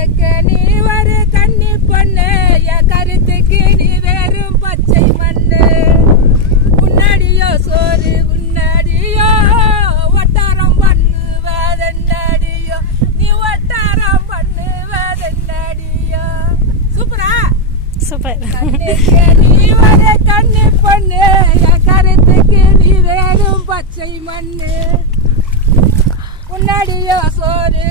கண்ணுக்கு நீ ஒரு கண்ணி பொண்ணு, என் கருத்துக்கு நீ வெறும் பச்சை மண்ணு. உன்னடியோ சோறு உன்னடியோ ஒட்டாரம் பண்ணுவதென்னடியோ, நீ ஒட்டாரம் பண்ணுவதென்னடியோ. சூப்பரா சூப்பர். கண்ணுக்கு நீ ஒரு கண்ணி பொண்ணு, என் கருத்துக்கு நீ வெறும் பச்சை மண்ணு. உன்னடியோ சோறு